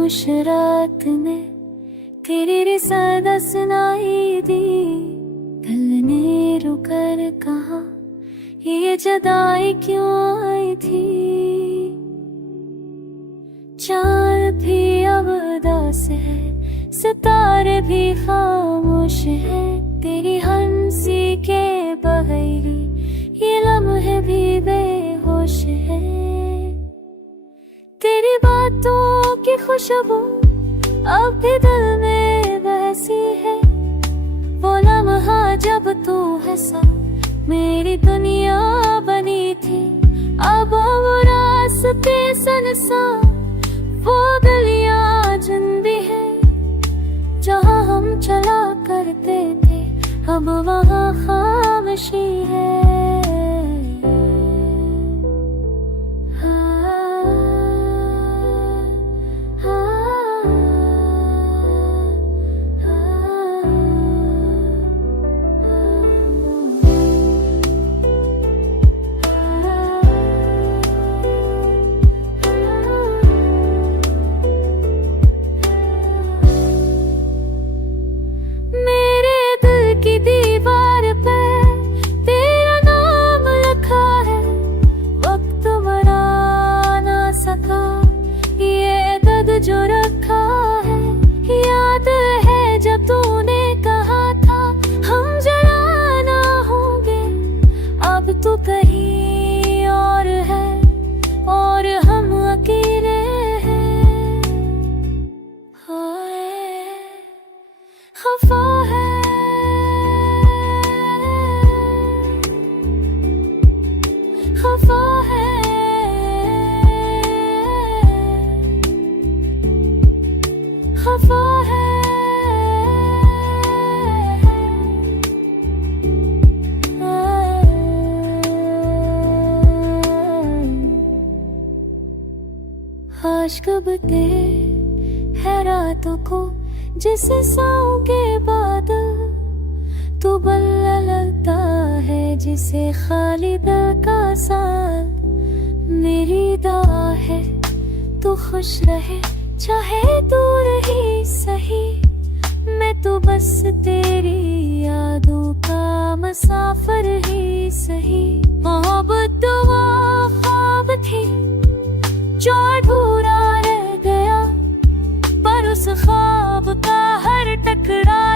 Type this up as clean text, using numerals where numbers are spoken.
खामोश रात में तेरी सदा सुनाई दी। दिल ने रुकर कहा ये जुदाई क्यों आई थी। चाँद भी अब उदास है, सितारे भी खामोश है। तेरी हंसी के बगैर ये लम्हे भी बेहोश है। तेरी बातों की खुशबू अब भी दिल में बहसी है। वो लम्हा जब तू हंसा मेरी दुनिया बनी थी। अब वो रास्ते सुनसान, वो गलियां जिंदी है। जहाँ हम चला करते थे अब वहाँ खामोशी है। जो रखा है याद है जब तूने कहा था हम जरा ना होंगे। अब तू कहीं और है और हम अकेले हैं। हाय खफा है, खफा है, खफा है। आश कब ते है रातों को जिसे सांसों के बादल। तू बल्ला लगता है जिसे खाली दिल का साल। मेरी दुआ है तू खुश रहे चाहे दूर ही सही। मैं तो बस तेरी यादों का मुसाफिर ही सही। मोहब्बत दुआ ख्वाब थी जो अधूरा रह गया, पर उस ख्वाब का हर टकरा